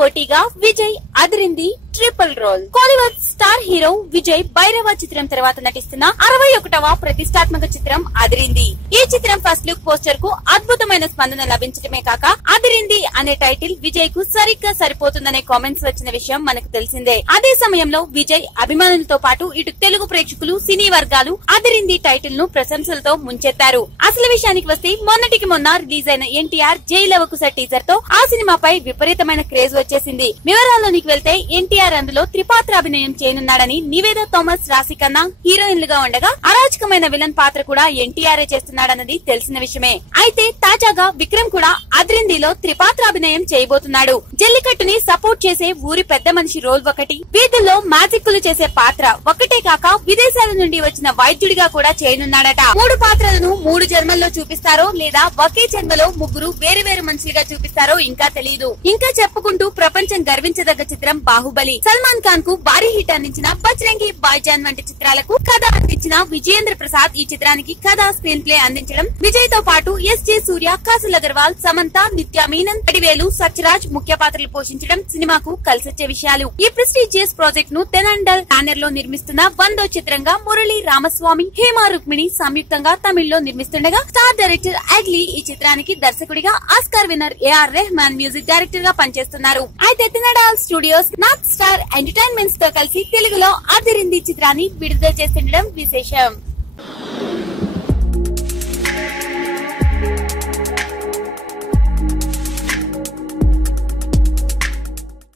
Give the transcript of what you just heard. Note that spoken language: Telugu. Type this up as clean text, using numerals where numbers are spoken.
పోటీగా విజయ్ అదిరింది triple role. Kollywood star hero Vijay Bhairava చిత్రం తర్వాత నటిస్తున్న 61వ ప్రతిష్టాత్మక చిత్రం అదిరింది. ఈ చిత్రం ఫస్ట్ లుక్ పోస్టర్ కు అద్భుతమైన స్పందన లభించడమే కాక అదిరింది అనే టైటిల్ విజయ్ కు సరిగ్గా సరిపోతుందనే కామెంట్స్ వచ్చిన విషయం మనకు తెలిసిందే. అదే సమయంలో విజయ్ అభిమానులతో పాటు ఇటు తెలుగు ప్రేక్షకులు, సినీ వర్గాలు అదిరింది టైటిల్ ను ప్రశంసలతో ముంచెత్తారు. అసలు విషయానికి వస్తే మొన్నటికి మొన్న రిలీజ్ అయిన ఎన్టీఆర్ జై లవకుశ టీజర్ తో ఆ సినిమాపై విపరీతమైన క్రేజ్ వచ్చేసింది. వివరాల్లోనికి వెళ్తే ఎన్టీఆర్ అందులో త్రిపాత్రాభినయం చేయనున్నాడని నివేదా థామస్, రాశి ఖన్నా హీరోయిన్లుగా ఉండగా అరాచకమైన విలన్ పాత్ర కూడా ఎన్టీఆర్ చేస్తున్నాడన్నది తెలిసిన విషయమే. అయితే తాజాగా విక్రమ్ కూడా అదిరిందిలో త్రిపాత్రాభినయం చేయబోతున్నాడు. జల్లికట్టుని సపోర్ట్ చేసే ఊరి పెద్ద మనిషి రోల్ ఒకటి, వీధుల్లో మ్యాజిక్లు చేసే పాత్ర ఒకటే కాక విదేశాల నుండి వచ్చిన వైద్యుడిగా కూడా చేయనున్నాడట. 3 పాత్రలను 3 జన్మల్లో చూపిస్తారో లేదా ఒకే జన్మలో ముగ్గురు వేరు వేరు మనుషులుగా చూపిస్తారో ఇంకా తెలియదు. ఇంకా చెప్పుకుంటూ ప్రపంచం గర్వించదగ్గ చిత్రం బాహుబలి. సల్మాన్ ఖాన్ కు భారీ హిట్ అందించిన బజరంగి భాయిజాన్ వంటి చిత్రాలకు కథ అందించిన విజయేంద్ర ప్రసాద్ ఈ చిత్రానికి కథ, స్క్రీన్ ప్లే అందించడం, విజయ్ తో పాటు ఎస్జే సూర్య, కాజల్ అగర్వాల్, సమంత, నిత్యా మీనన్, అడివేలు, సత్యరాజ్ ముఖ్య పాత్రలు పోషించడం సినిమాకు కలిసొచ్చే విషయాలు. ఈ ప్రెస్టీజియస్ ప్రాజెక్ట్ ను తెనండల్ బ్యానర్ లో నిర్మిస్తున్న 100వ చిత్రంగా మురళీ రామస్వామి, హేమా రుక్మిణి సంయుక్తంగా తమిళ్లో నిర్మిస్తుండగా స్టార్ డైరెక్టర్ అగ్లీ ఈ చిత్రానికి దర్శకుడిగా, Oscar winner AR Rahman music director గా పనిచేస్తున్నారు. అయితే Thenandal studios North Star entertainments తో కలిసి తెలుగులో అదిరింది చిత్రాన్ని విడుదల చేస్తుండడం విశేషం.